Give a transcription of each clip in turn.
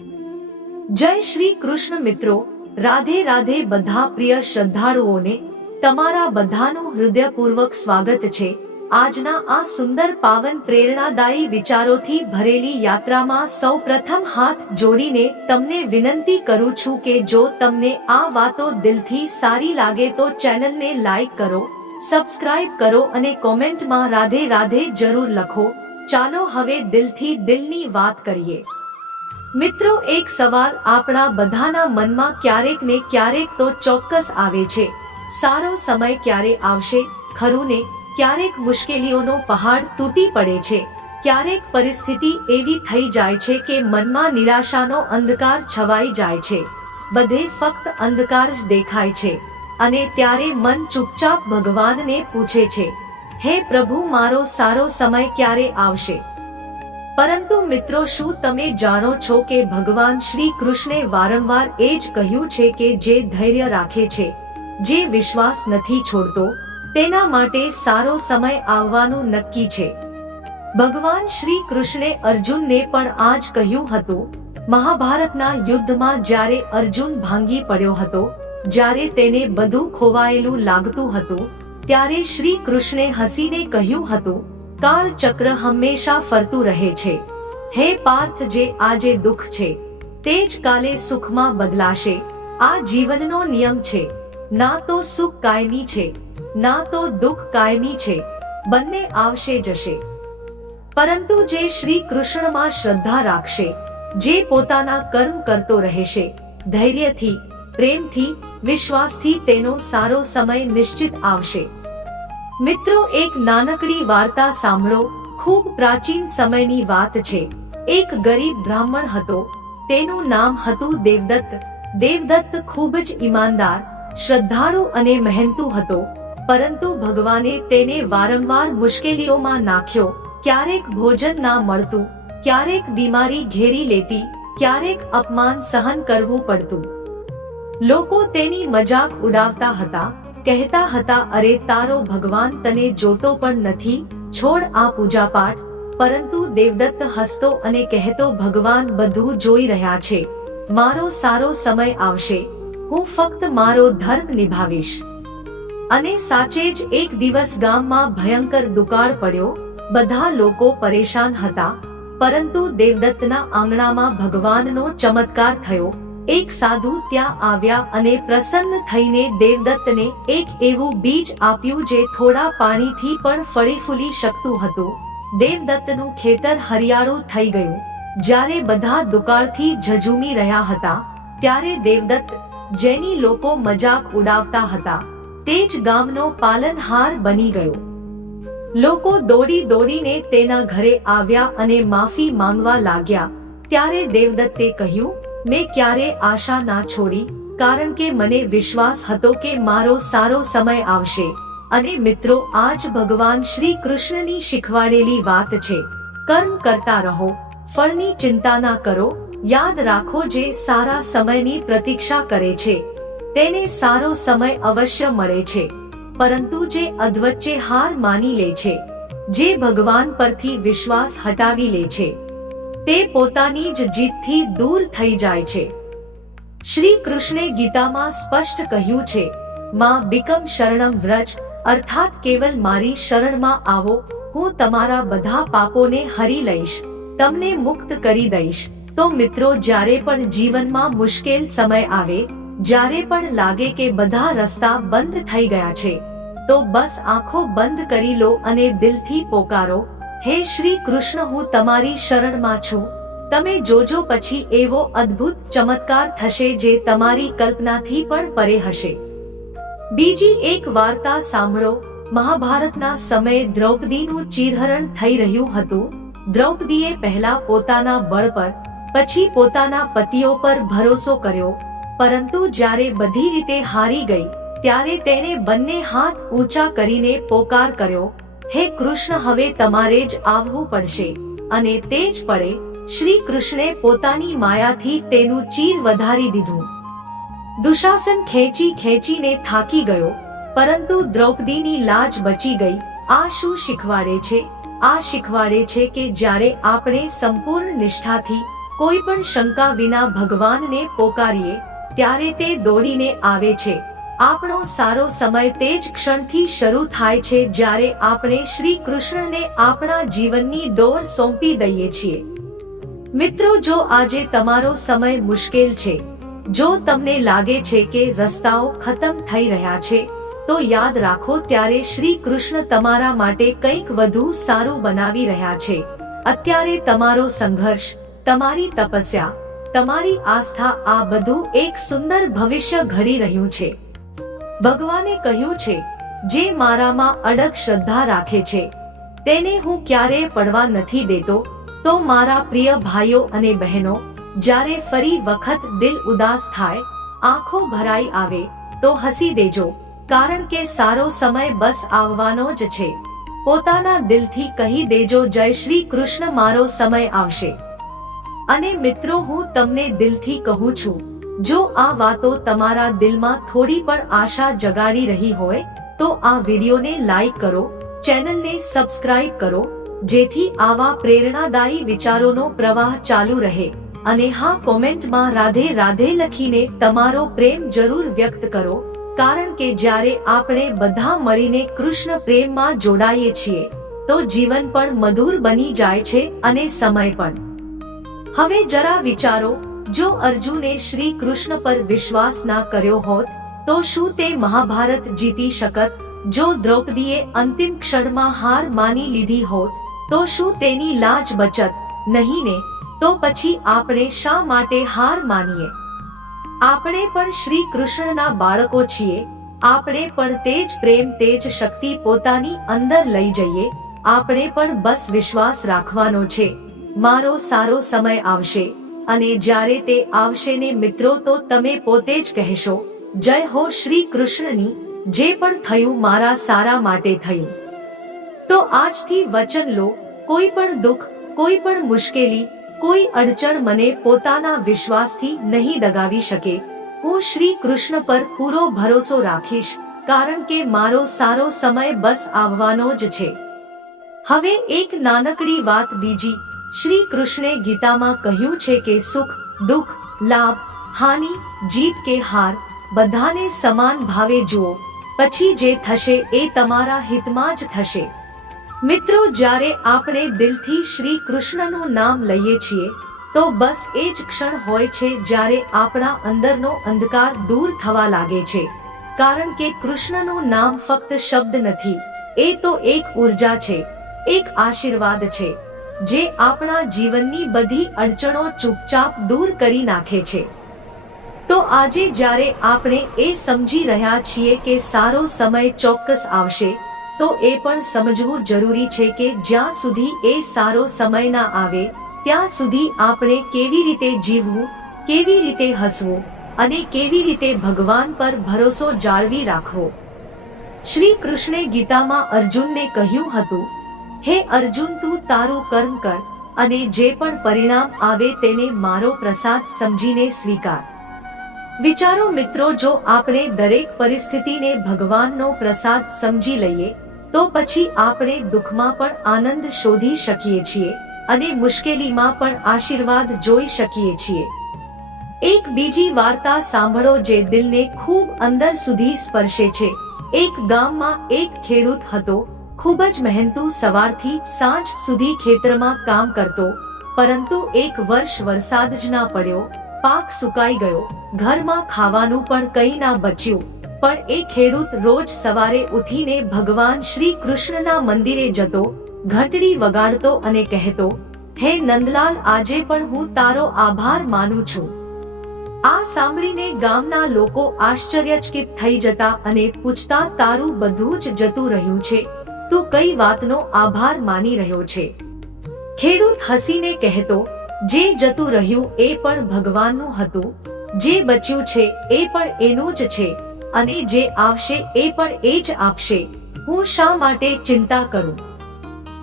જય શ્રી કૃષ્ણ મિત્રો, રાધે રાધે બધા પ્રિય શ્રદ્ધાળુઓને તમારા બધાનું હૃદયપૂર્વક સ્વાગત છે। આજના આ સુંદર પાવન પ્રેરણાદાયી વિચારોથી ભરેલી યાત્રામાં સૌપ્રથમ હાથ જોડીને તમને વિનંતી કરું છું કે જો તમને આ વાતો દિલથી સારી લાગે તો ચેનલને લાઈક કરો, સબસ્ક્રાઇબ કરો અને કોમેન્ટમાં રાધે રાધે જરૂર લખો। ચાલો હવે દિલથી દિલની વાત કરીએ। મિત્રો, એક સવાલ આપણા બધાના મનમાં ક્યારેક ને ક્યારેક તો ચોક્કસ આવે છે, સારો સમય ક્યારે આવશે? ખરું ને? ક્યારેક મુશ્કેલીઓનો પહાડ તૂટી પડે છે, ક્યારેક પરિસ્થિતિ એવી થઈ જાય છે કે મનમાં નિરાશાનો અંધકાર છવાઈ જાય છે, બધે ફક્ત અંધકાર જ દેખાય છે અને ત્યારે મન ચૂપચાપ ભગવાનને પૂછે છે, હે પ્રભુ, મારો સારો સમય ક્યારે આવશે? પરંતુ મિત્રો, શું તમે જાણો છો કે ભગવાન શ્રી કૃષ્ણે વારંવાર એ જ કહ્યું છે કે જે ધૈર્ય રાખે છે, જે વિશ્વાસ નથી છોડતો, તેના માટે સારો સમય આવવાનું નક્કી છે। ભગવાન શ્રી કૃષ્ણે અર્જુનને પણ આ જ કહ્યું હતું। મહાભારતના યુદ્ધમાં જ્યારે અર્જુન ભાંગી પડ્યો હતો, જ્યારે તેને બધું ખોવાયેલું લાગતું હતું, ત્યારે શ્રી કૃષ્ણે હસીને કહ્યું હતું, કાળ ચક્ર હંમેશા ફરતું રહે છે। હે પાર્થ, જે આજે દુઃખ છે તે જ કાલે સુખમાં બદલાશે। આ જીવનનો નિયમ છે, ના તો સુખ કાયમી છે, ના તો દુઃખ કાયમી છે, બંને આવશે જશે। પરંતુ જે શ્રી કૃષ્ણમાં શ્રદ્ધા રાખશે, જે પોતાના કર્મ કરતો રહેશે, ધૈર્યથી, પ્રેમથી, વિશ્વાસથી, તેનો સારો સમય નિશ્ચિત આવશે। મિત્રો, એક નાનકડી વાર્તા સાંભળો। ખૂબ પ્રાચીન સમયની વાત છે। એક ગરીબ બ્રાહ્મણ હતો, તેનું નામ હતું દેવદત્ત। દેવદત્ત ખૂબ જ ઈમાનદાર, શ્રદ્ધાળુ અને મહેનતુ હતો, પરંતુ ભગવાને તેને વારંવાર મુશ્કેલીઓમાં નાખ્યો। ક્યારેક ભોજન ના મળતું, ક્યારેક બીમારી ઘેરી લેતી, ક્યારેક અપમાન સહન કરવું પડતું। લોકો તેની મજાક ઉડાવતા હતા, કહેતા હતા, અરે તારો ભગવાન તને જોતો પણ નથી, છોડ આ પૂજાપાઠ। પરંતુ દેવદત્ત હસતો અને કહેતો, ભગવાન બધું જોઈ રહ્યા છે, મારો સારો સમય આવશે, હું ફક્ત મારો ધર્મ નિભાવીશ। અને સાચે જ એક દિવસ ગામમાં ભયંકર દુકાળ પડ્યો, બધા લોકો પરેશાન હતા, પરંતુ દેવદત્તના આંગણામાં ભગવાનનો ચમત્કાર થયો। એક સાધુ ત્યાં આવ્યા અને પ્રસન્ન થઈને દેવદત્તને એક એવું બીજ આપ્યું જે થોડા પાણીથી પણ ફળી ફૂલી શકતું હતું। દેવદત્તનું ખેતર હરિયાળું થઈ ગયું। જ્યારે બધા દુકાળથી ઝઝૂમી રહ્યા હતા, ત્યારે દેવદત્ત, જેની લોકો મજાક ઉડાવતા હતા, તે જ ગામનો પાલનહાર બની ગયો। લોકો દોડી દોડીને તેના ઘરે આવ્યા અને માફી માંગવા લાગ્યા। ત્યારે દેવદત્તે કહ્યું, મેં ક્યારે આશા ના છોડી, કારણ કે મને વિશ્વાસ હતો કે મારો સારો સમય આવશે। અને મિત્રો, આજ ભગવાન શ્રી કૃષ્ણની શીખવાડેલી વાત છે, કર્મ કરતા રહો, ફળની ચિંતા ના કરો। યાદ રાખો, જે સારા સમયની પ્રતીક્ષા કરે છે તેને સારો સમય અવશ્ય મળે છે, પરંતુ જે અધવચ્ચે હાર માની લે છે, જે ભગવાન પરથી વિશ્વાસ હટાવી લે છે, તે પોતાની જ જીતથી દૂર થઈ જાય છે। શ્રી કૃષ્ણે ગીતામાં સ્પષ્ટ કહ્યું છે, માં બિકમ શરણમ વ્રજ, અર્થાત કેવલ મારી શરણમાં આવો, હું તમારા બધા પાપોને હરી લઈશ, તમને મુક્ત કરી દઈશ। તો મિત્રો, જ્યારે પણ જીવનમાં મુશ્કેલ સમય આવે, જ્યારે પણ લાગે કે બધા રસ્તા બંધ થઈ ગયા છે, તો બસ આંખો બંધ કરી લો અને દિલથી પોકારો, હે શ્રી કૃષ્ણ, હું તમારી શરણમાં છું। તમે જોજો, પછી એવો અદ્ભુત ચમત્કાર થશે જે તમારી કલ્પનાથી પણ પરે હશે। બીજી એક વાર્તા સાંભળો। મહાભારતના સમયે દ્રૌપદીનું ચીરહરણ થઈ રહ્યું હતું। દ્રૌપદીએ પહેલા પોતાના બળ પર, પછી પોતાના પતિઓ પર ભરોસો કર્યો, પરંતુ જ્યારે બધી રીતે હારી ગઈ, ત્યારે તેણે બંને હાથ ઊંચા કરીને પોકાર કર્યો, હે કૃષ્ણ, હવે તમારે જ આવવું પડશે। અને તે જ પળે શ્રી કૃષ્ણે પોતાની માયાથી તેનું ચીર વધારી દીધું। દુશાસન ખેંચી ખેંચીને થાકી ગયો, પરંતુ દ્રૌપદીની લાજ બચી ગઈ। આ શું શીખવાડે છે? આ શીખવાડે છે કે જ્યારે આપણે સંપૂર્ણ નિષ્ઠાથી, કોઈ પણ શંકા વિના ભગવાનને પોકારીએ ત્યારે તે દોડીને આવે છે. આપણો સારો સમય તે જ ક્ષણથી શરૂ થાય છે જ્યારે આપણે શ્રી કૃષ્ણને આપણા જીવનની ડોર સોંપી દઈએ છીએ. મિત્રો, જો આજે તમારો સમય મુશ્કેલ છે, જો તમને લાગે છે કે રસ્તાઓ ખતમ થઈ રહ્યા છે, તો યાદ રાખો, ત્યારે શ્રી કૃષ્ણ તમારા માટે કંઈક વધુ સારું બનાવી રહ્યા છે. અત્યારે તમારો સંઘર્ષ, તમારી તપસ્યા, તમારી આસ્થા, આ બધું એક સુંદર ભવિષ્ય ઘડી રહ્યું છે. ભગવાને કહ્યું છે, જે મારામાં અડગ શ્રદ્ધા રાખે છે તેને હું ક્યારેય પડવા નથી દેતો. તો મારા પ્રિય ભાઈઓ અને બહેનો, જ્યારે ફરી વખત દિલ ઉદાસ થાય, આંખો ભરાઈ આવે, તો હસી દેજો, કારણ કે સારો સમય બસ આવવાનો જ છે. પોતાના દિલથી કહી દેજો, જય શ્રી કૃષ્ણ, મારો સમય આવશે. અને મિત્રો, હું તમને દિલથી કહું છું, જો આ વાતો તમારા દિલમાં થોડી પણ આશા જગાડી રહી હોય, તો આ વિડીયોને લાઈક કરો, ચેનલને સબસ્ક્રાઇબ કરો, જેથી આવા પ્રેરણાદાયી વિચારોનો પ્રવાહ ચાલુ રહે. અને હા, કોમેન્ટમાં રાધે રાધે લખીને તમારો પ્રેમ જરૂર વ્યક્ત કરો, કારણ કે જ્યારે આપણે બધા મળીને કૃષ્ણ પ્રેમમાં જોડાઈએ છીએ, તો જીવન પણ મધુર બની જાય છે અને સમય પણ. હવે જરા વિચારો, જો અર્જુને શ્રી કૃષ્ણ પર વિશ્વાસ ના કર્યો હોત, તો શું તે મહાભારત જીતી શકત? જો દ્રૌપદીએ અંતિમ ક્ષણમાં હાર માની લીધી હોત, તો શું તેની લાજ બચત? નહીં ને. તો પછી આપણે શા માટે હાર માનીએ? આપણે પણ શ્રી કૃષ્ણના બાળકો છીએ. આપણે પણ તે જ પ્રેમ, તે જ શક્તિ પોતાની અંદર લઈ જઈએ. આપણે પણ બસ વિશ્વાસ રાખવાનો છે. મારો સારો સમય આવશે, અને જ્યારે તે આવશે ને મિત્રો, તો તમે પોતે જ કહેશો, જય હો શ્રી કૃષ્ણની, જે પણ થયું મારા સારા માટે થયું. તો આજથી વચન લો, કોઈ પણ દુઃખ, કોઈ પણ મુશ્કેલી, કોઈ અડચણ મને પોતાના વિશ્વાસથી નહીં ડગાવી શકે. હું શ્રી કૃષ્ણ પર પૂરો ભરોસો રાખીશ, કારણ કે મારો સારો સમય બસ આવવાનો જ છે. હવે એક નાનકડી વાત બીજી. શ્રી કૃષ્ણે ગીતામાં કહ્યું છે કે સુખ, દુઃખ, લાભ, હાનિ, જીત કે હાર, બધાને સમાન ભાવે જુઓ, પછી જે થશે એ તમારા હિતમાં જ થશે. મિત્રો, જ્યારે આપણે દિલથી શ્રી કૃષ્ણનું નામ લઈએ છીએ, તો બસ એ જ ક્ષણ હોય છે જ્યારે આપણા અંદરનો અંધકાર દૂર થવા લાગે છે. કારણ કે કૃષ્ણનું નામ ફક્ત શબ્દ નથી, એ તો એક ઉર્જા છે, એક આશીર્વાદ છે, જે આપણા જીવનની બધી અડચણો ચૂપચાપ દૂર કરી નાખે છે. તો આજે જ્યારે આપણે એ સમજી રહ્યા છીએ કે સારો સમય ચોક્કસ આવશે, તો એ પણ સમજવું જરૂરી છે કે જ્યાં સુધી એ સારો સમય ના આવે, ત્યાં સુધી આપણે કેવી રીતે જીવવું, કેવી રીતે હસવું, અને કેવી રીતે ભગવાન પર ભરોસો જાળવી રાખવો. શ્રી કૃષ્ણે ગીતામાં અર્જુનને કહ્યું હતું, હે અર્જુન, તું તારું કર્મ કર, અને જે પણ પરિણામ આવે તેને મારો પ્રસાદ સમજીને સ્વીકાર. વિચારો મિત્રો, જો આપણે દરેક પરિસ્થિતિને ભગવાનનો પ્રસાદ સમજી લઈએ, તો પછી આપણે દુઃખમાં પણ આનંદ શોધી શકીએ છીએ, અને મુશ્કેલીમાં પણ આશીર્વાદ જોઈ શકીએ છીએ. એક બીજી વાર્તા સાંભળો જે દિલને ખૂબ અંદર સુધી સ્પર્શે છે. એક ગામમાં એક ખેડૂત હતો. ખૂબ જ મહેનતુ, સવારથી સાંજ સુધી ખેતરમાં કામ કરતો, પરંતુ એક વર્ષ વરસાદ જ ના પડ્યો, પાક સુકાઈ ગયો, ઘરમાં ખાવાનું પણ કંઈ ના બચ્યું. પણ એ ખેડૂત રોજ સવારે ઉઠીને ભગવાન શ્રી કૃષ્ણના મંદિરે જતો, ઘંટડી વગાડતો અને કહેતો, હે નંદલાલ, આજે પણ હું તારો આભાર માનું છું. આ સાંભળીને ગામના લોકો આશ્ચર્યચકિત થઈ જતા અને પૂછતા, તારું બધું જ જતું રહ્યું છે, તું કઈ વાતનો આભાર માની રહ્યો છે? ખેડૂત હસીને કહેતો, જે જતું રહ્યું એ પણ ભગવાનનું હતું, જે બચ્યું છે એ પણ એનું જ છે, અને જે આવશે એ પણ એ જ આપશે. હું શા માટે ચિંતા કરું?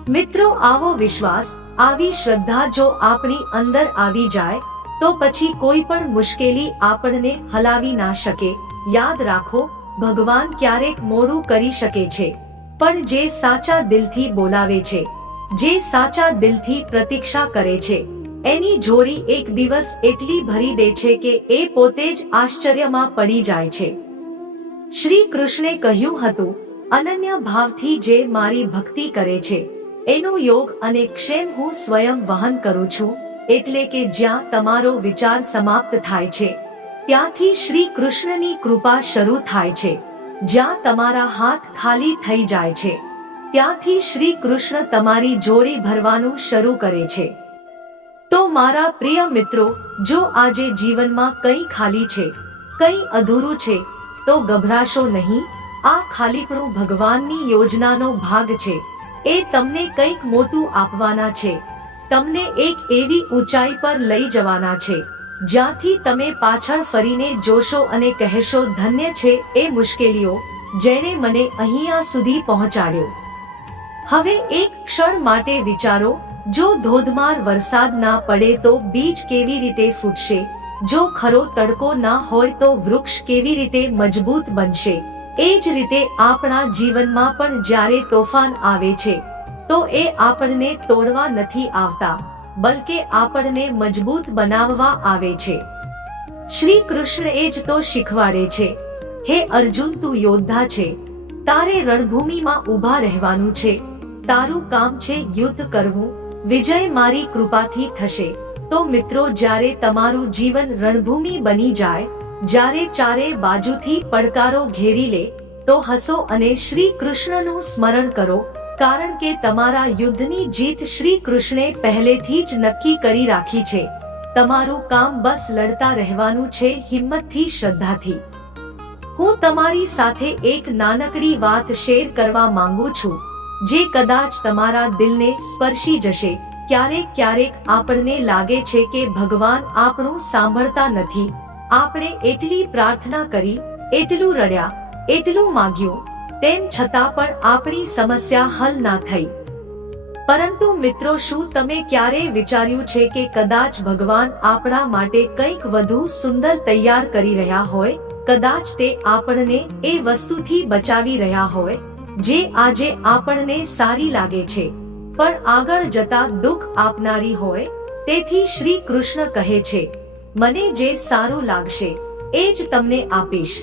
મિત્રો, આવો વિશ્વાસ, આવી શ્રદ્ધા જો આપણી અંદર આવી જાય, તો પછી કોઈ પણ મુશ્કેલી આપણને હલાવી ના શકે. યાદ રાખો, ભગવાન ક્યારેક મોડું કરી શકે છે, પણ જે સાચા દિલથી બોલાવે છે, જે સાચા દિલથી પ્રતીક્ષા કરે છે, એની જોડી એક દિવસ એટલી ભરી દે છે કે એ પોતે જ આશ્ચર્યમાં પડી જાય છે. શ્રી કૃષ્ણે કહ્યું હતું, અનન્ય ભાવથી જે મારી ભક્તિ કરે છે એનો યોગ અને ક્ષેમ હું સ્વયં વહન કરું છું. એટલે કે જ્યાં તમારો વિચાર સમાપ્ત થાય છે ત્યાંથી શ્રી કૃષ્ણની કૃપા શરૂ થાય છે. જ્યાં તમારા હાથ ખાલી થઈ જાય છે ત્યાંથી શ્રી કૃષ્ણ તમારી જોડી ભરવાનું શરૂ કરે છે. તો મારા પ્રિય મિત્રો, જો આજે જીવનમાં કંઈ ખાલી છે, કંઈ અધૂરું છે, તો ગભરાશો નહીં. આ ખાલીપણું ભગવાનની યોજનાનો ભાગ છે. એ તમને કંઈક મોટું આપવાના છે. તમને એક એવી ઊંચાઈ પર લઈ જવાના છે જ્યાંથી તમે પાછળ ફરીને જોશો અને કહેશો, ધન્ય છે એ મુશ્કેલીઓ જેણે મને અહીંયા સુધી પહોંચાડ્યો. હવે એક ક્ષણ માટે વિચારો, જો ધોધમાર વરસાદ ના પડે તો બીજ કેવી રીતે ફૂટશે? જો ખરો તડકો ના હોય તો વૃક્ષ કેવી રીતે મજબૂત બનશે? એ જ રીતે આપણા જીવનમાં પણ જ્યારે તોફાન આવે છે તો એ આપણને તોડવા નથી આવતા, બલકે આપણને મજબૂત બનાવવા આવે છે. શ્રી કૃષ્ણ એ જ તો શીખવાડે છે, હે અર્જુન, તું યોદ્ધા છે. તારે રણભૂમિમાં ઊભા રહેવાનું છે. તારું કામ છે યુદ્ધ કરવું. વિજય મારી કૃપાથી થશે. તો મિત્રો, જ્યારે તમારું જીવન રણભૂમિ બની જાય, જ્યારે ચારે બાજુથી પડકારો ઘેરી લે, તો હસો અને શ્રી કૃષ્ણનું સ્મરણ કરો. કારણ કે તમારા યુદ્ધની જીત શ્રી કૃષ્ણે પહેલેથી જ નક્કી કરી રાખી છે. તમારું કામ બસ લડતા રહેવાનું છે, હિંમતથી, શ્રદ્ધાથી. હું તમારી સાથે એક નાનકડી વાત શેર કરવા માંગુ છું જે કદાચ તમારા દિલને સ્પર્શી જશે. ક્યારેક આપણને લાગે છે કે ભગવાન આપણું સાંભળતા નથી. આપણે એટલી પ્રાર્થના કરી, એટલું રડ્યા, એટલું માંગ્યું, તેમ છતાં પણ આપણી સમસ્યા હલ ના થઈ. પરંતુ મિત્રો, શું તમે ક્યારેય વિચાર્યું છે કે કદાચ ભગવાન આપણા માટે કંઈક વધુ સુંદર તૈયાર કરી રહ્યા હોય? કદાચ તે આપણને એ વસ્તુથી બચાવી રહ્યા હોય જે આજે આપણને સારી લાગે છે પણ આગળ જતા દુઃખ આપનારી હોય. તેથી શ્રી કૃષ્ણ કહે છે, મને જે સારું લાગશે એ જ તમને આપીશ.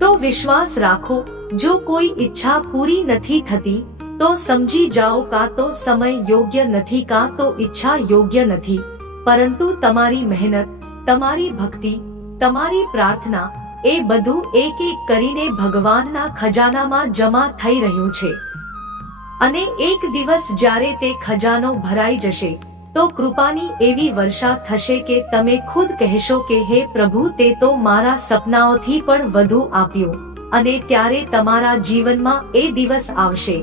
તો વિશ્વાસ રાખો, જો કોઈ ઈચ્છા પૂરી નથી થતી તો સમજી જાઓ કાં તો સમય યોગ્ય નથી, કાં તો ઈચ્છા યોગ્ય નથી. પરંતુ તમારી મહેનત, તમારી ભક્તિ, તમારી પ્રાર્થના, એ બધું એક એક કરીને ભગવાનના ખજાનામાં જમા થઈ રહ્યું છે. અને એક દિવસ જ્યારે તે ખજાનો ભરાઈ જશે તો કૃપાની એવી વર્ષા થશે કે તમે ખુદ કહેશો કે હે પ્રભુ, તે તો મારા સપનાઓથી પણ વધુ આપ્યું. અને ત્યારે તમારા જીવનમાં એ દિવસ આવશે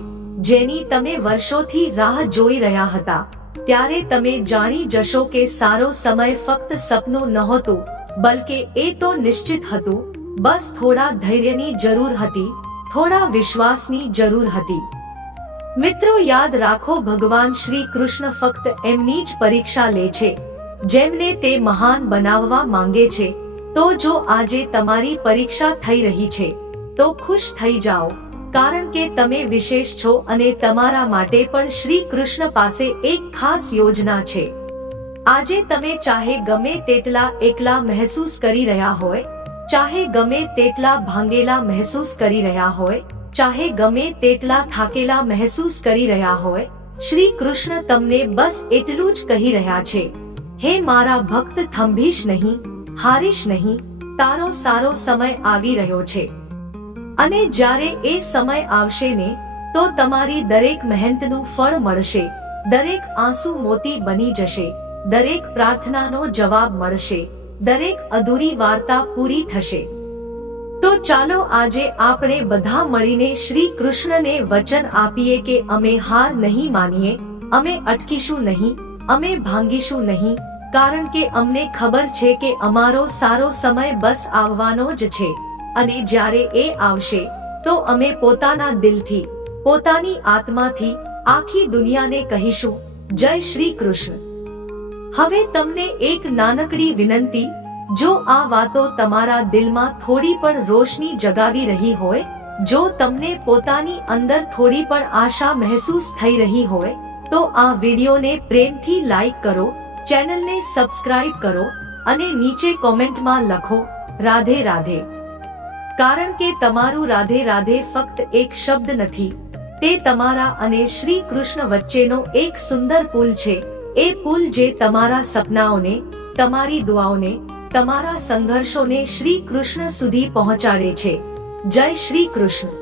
જેની તમે વર્ષોથી રાહ જોઈ રહ્યા હતા. ત્યારે તમે જાણી જશો કે સારો સમય ફક્ત સપનું નહોતું, બલકે એ તો નિશ્ચિત હતું. બસ થોડા ધૈર્યની જરૂર હતી, થોડા વિશ્વાસની જરૂર હતી. મિત્રો, યાદ રાખો, ભગવાન શ્રી કૃષ્ણ ફક્ત એમની જ પરીક્ષા લે છે જેમને તે મહાન બનાવવા માંગે છે. તો જો આજે તમારી પરીક્ષા થઈ રહી છે તો ખુશ થઈ જાઓ, કારણ કે તમે વિશેષ છો અને તમારા માટે પણ શ્રી કૃષ્ણ પાસે એક ખાસ યોજના છે. આજે તમે ચાહે ગમે તેટલા એકલા મહેસૂસ કરી રહ્યા હોય, ચાહે ગમે તેટલા ભાંગેલા મહેસૂસ કરી રહ્યા હોય, ચાહે ગમે તેટલા થાકેલા મહેસૂસ કરી રહ્યા હોય, શ્રી કૃષ્ણ તમને બસ એટલું જ કહી રહ્યા છે, હે મારા ભક્ત, થંભીશ નહીં, હારીશ નહીં. તારો સારો સમય આવી રહ્યો છે. અને જ્યારે એ સમય આવશે ને તો તમારી દરેક મહેનતનું ફળ મળશે. દરેક આંસુ મોતી બની જશે. દરેક પ્રાર્થનાનો જવાબ મળશે. દરેક અધૂરી વાર્તા પૂરી થશે. તો ચાલો આજે આપણે બધા મળીને શ્રી કૃષ્ણને વચન આપીએ કે અમે હાર નહીં માનીએ, અમે અટકીશું નહીં, અમે ભાંગીશું નહીં, કારણ કે અમને ખબર છે કે અમારો સારો સમય બસ આવવાનો જ છે. અને જ્યારે એ આવશે તો અમે પોતાના દિલથી, પોતાની આત્માથી આખી દુનિયાને કહીશું, જય શ્રી કૃષ્ણ. હવે તમને એક નાનકડી વિનંતી, જો આ વાતો તમારા દિલમાં થોડી પણ રોશની જગાવી રહી હોય, જો તમને પોતાની અંદર થોડી પણ આશા મહેસૂસ થઈ રહી હોય, તો આ વિડીયોને પ્રેમથી લાઈક કરો, ચેનલને સબસ્ક્રાઇબ કરો અને નીચે કોમેન્ટમાં લખો રાધે રાધે, કારણ કે તમારું રાધે રાધે ફક્ત એક શબ્દ નથી, તે તમારા અને શ્રી કૃષ્ણ વચ્ચેનો એક સુંદર પુલ છે, એ પુલ જે તમારા સપનાઓને, તમારી દુઆઓને, તમારા સંઘર્ષોને શ્રી કૃષ્ણ સુધી પહોંચાડે છે। જય શ્રી કૃષ્ણ।